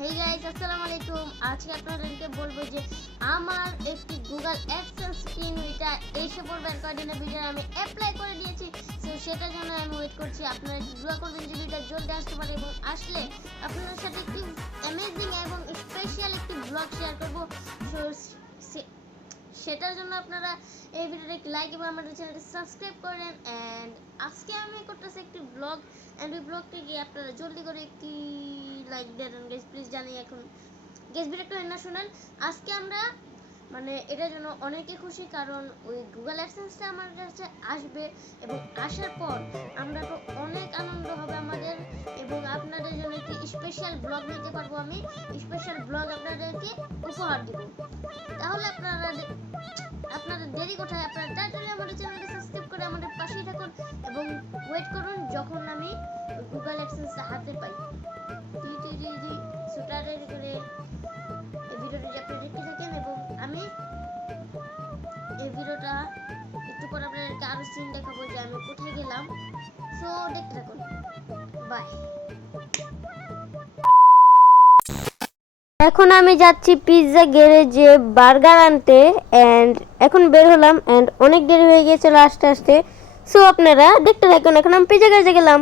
Hey guys আসসালামু আলাইকুম আজকে আপনাদেরকে বলব যে আমার একটি গুগল অ্যাডসেন্স স্ক্রিন উইটা এসে পড়বে। আর কয়দিনের ভিডিও আমি অ্যাপ্লাই করে দিয়েছি। তো সেটার জন্য আমি ওয়েট করছি। আপনারা দোয়া করবেন যে ভিডিওটা জলদি আসতে পারে এবং আসলে আপনাদের সাথে একটি অ্যামেজিং এবং স্পেশাল একটি ব্লগ শেয়ার করব। সো সেটার জন্য আপনারা এই ভিডিওটা একটি লাইক এবং আমাদের চ্যানেলটি সাবস্ক্রাইব করেন। অ্যান্ড আজকে আমি করতেছি একটি ব্লগ অ্যান্ড ওই ব্লগটিকে আপনারা জলদি করে একটি লাইক দেন গেস প্লিজ জানি এখন গেস ভিডিওটা না শুনেন আজকে আমরা মানে এটার জন্য অনেকে খুশি, কারণ ওই গুগল অ্যাডসেন্সটা আমার কাছে আসবে এবং আসার পর আমরা তো অনেক আনন্দ হবে আমাদের। এবং আপনাদের জন্য একটি স্পেশাল ব্লগ নিতে পারব আমি। স্পেশাল ব্লগ আপনাদেরকে উপহার দেব। তাহলে আপনারা কোথায় আপনারা তাড়াতাড়ি আমাদের চ্যানেলটি সাবস্ক্রাইব করে আমাদের পাশেই থাকুন এবং ওয়েট করুন যখন আমি গুগল অ্যাডসেন্সটা হাতে পাই। জি জি জি জি সো তাড়াতাড়ি করে এই ভিডিওটি আপনি দেখতে থাকেন এবং আমি এই ভিডিওটা একটু পর আপনাদেরকে আরও সিন দেখাবো যে আমি কোথায় গেলাম। সো দেখতে থাকুন। বাই এখন আমি যাচ্ছি পিৎজা গ্যারেজে বার্গার আনতে অ্যান্ড এখন বের হলাম অ্যান্ড অনেক দেরি হয়ে গিয়েছিল আস্তে আস্তে। সো আপনারা দেখতে থাকুন, এখন আমি পিৎজা গ্যারেজে গেলাম।